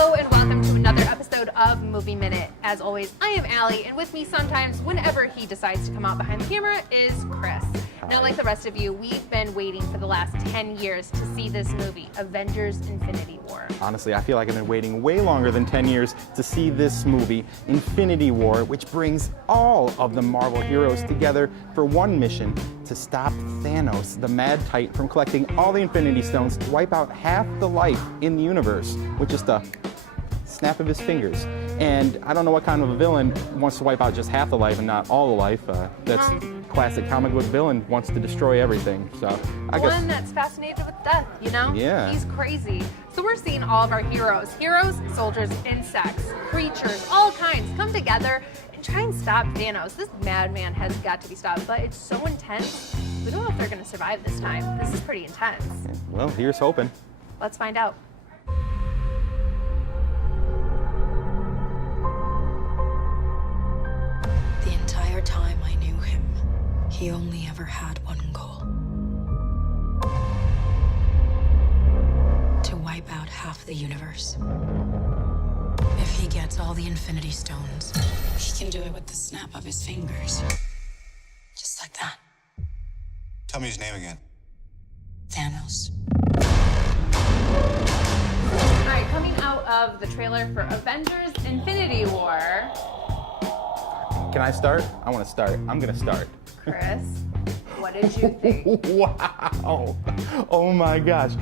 Hello and welcome to another episode of Movie Minute. As always, I am Allie, and with me sometimes, whenever he decides to come out behind the camera, is Chris. Now, like the rest of you, we've been waiting for the last 10 years to see this movie, Avengers Infinity War. Honestly, I feel like I've been waiting way longer than 10 years to see this movie, Infinity War, which brings all of the Marvel heroes together for one mission: to stop Thanos, the Mad Titan, from collecting all the Infinity Stones to wipe out half the life in the universe with just a snap of his fingers. And I don't know what kind of a villain wants to wipe out just half the life and not all the life. That's classic comic book villain, wants to destroy everything. So I guess one that's fascinated with death, you know? Yeah. He's crazy. So we're seeing all of our heroes, soldiers, insects, creatures, all kinds come together and try and stop Thanos. This madman has got to be stopped, but it's so intense. We don't know if they're going to survive this time. This is pretty intense. Well, here's hoping. Let's find out. The entire time I knew him, he only ever had one goal: to wipe out half the universe. If he gets all the Infinity Stones, he can do it with the snap of his fingers. Just like that. Tell me his name again. Thanos. All right, coming out of the trailer for Avengers Infinity War. Can I start? I want to start. I'm going to start. Chris, what did you think? Wow. Oh my gosh.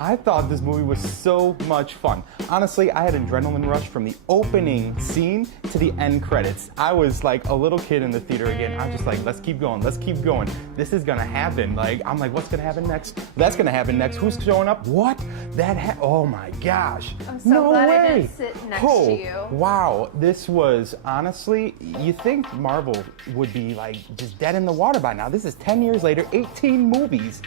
I thought this movie was so much fun. Honestly, I had an adrenaline rush from the opening scene to the end credits. I was like a little kid in the theater again. I'm just like, let's keep going. Let's keep going. This is going to happen. Like, I'm like, what's going to happen next? That's going to happen next. Who's showing up? What? Oh my gosh. I'm so no glad way. I didn't sit next to you. Wow. This was, honestly, you think Marvel would be like just dead in the water by now. This is 10 years later, 18 movies.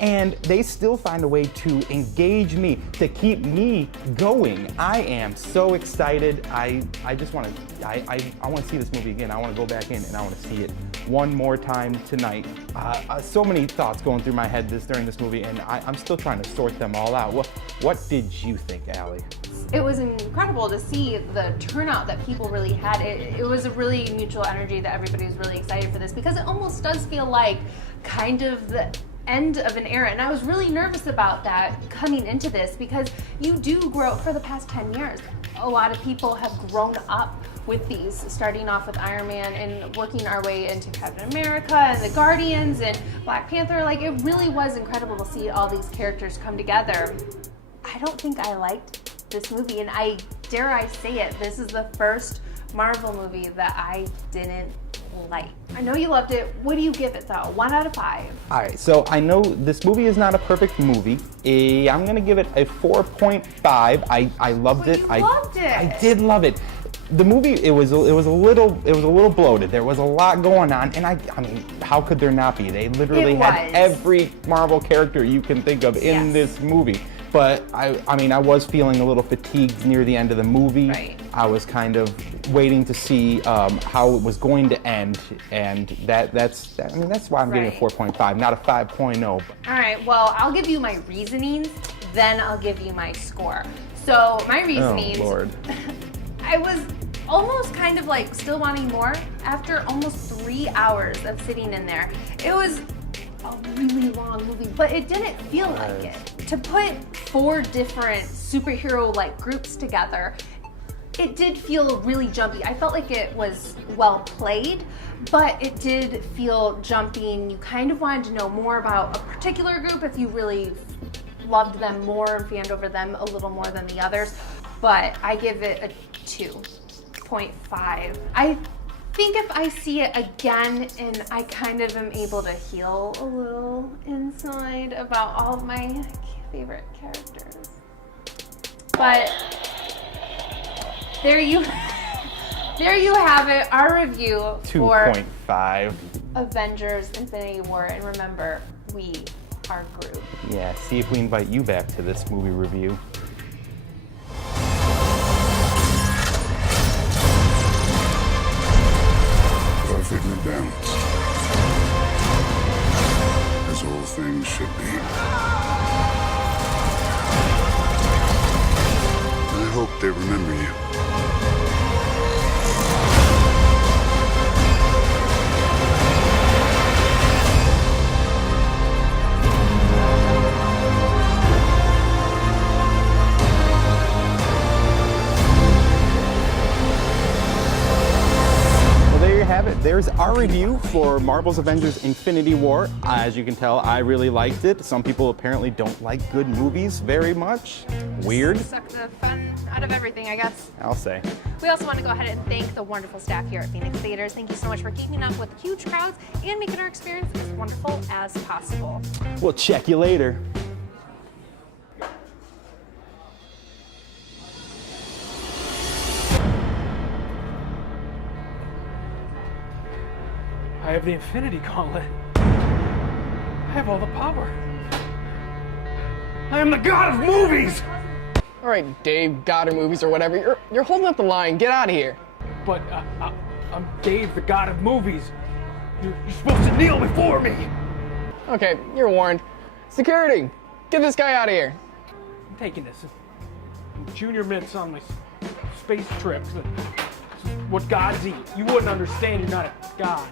And they still find a way to engage me, to keep me going. I am so excited. I just want to, I want to see this movie again. I want to go back in and I want to see it one more time tonight. So many thoughts going through my head during this movie, and I'm still trying to sort them all out. What did you think, Allie? It was incredible to see the turnout that people really had. It was a really mutual energy that everybody was really excited for this, because it almost does feel like kind of the end of an era, and I was really nervous about that coming into this, because you do grow for the past 10 years. A lot of people have grown up with these, starting off with Iron Man and working our way into Captain America and the Guardians and Black Panther. Like, it really was incredible to see all these characters come together. I don't think I liked this movie, and dare I say it, this is the first Marvel movie that I didn't like. I know you loved it. What do you give it though? 1 out of 5. All right, so I know this movie is not a perfect movie. I'm gonna give it a 4.5. I loved it. You loved it. I did love it. The movie, it was a little bloated. There was a lot going on, and I mean, how could there not be? They literally had every Marvel character you can think of in this movie. But I mean, I was feeling a little fatigued near the end of the movie. Right. I was kind of waiting to see how it was going to end, and that's why I'm getting a 4.5, not a 5.0. All right, well, I'll give you my reasonings, then I'll give you my score. So my reasonings, oh Lord. I was almost kind of like still wanting more after almost 3 hours of sitting in there. It was a really long movie, but it didn't feel like it. To put 4 different superhero-like groups together, it did feel really jumpy. I felt like it was well played, but it did feel jumpy. You kind of wanted to know more about a particular group if you really loved them more and fanned over them a little more than the others. But I give it a 2.5. I think if I see it again and I kind of am able to heal a little inside about all of my favorite characters. But there you have it, our review for 2.5. Avengers Infinity War. And remember, we are Groot. Yeah, see if we invite you back to this movie review. Perfectly balanced, as all things should be. I hope they remember you. Well, there you have it. There's our review for Marvel's Avengers Infinity War. As you can tell, I really liked it. Some people apparently don't like good movies very much. Weird. Suck the fun out of everything, I guess. I'll say. We also want to go ahead and thank the wonderful staff here at Phoenix Theaters. Thank you so much for keeping up with huge crowds and making our experience as wonderful as possible. We'll check you later. I have the Infinity Gauntlet. I have all the power. I am the god of movies! All right, Dave, God of movies or whatever. You're holding up the line. Get out of here. But I'm Dave, the god of movies. You're supposed to kneel before me. Okay, you're warned. Security, get this guy out of here. I'm taking this. Junior mints on my space trip. This is what gods eat. You wouldn't understand. You're not a god.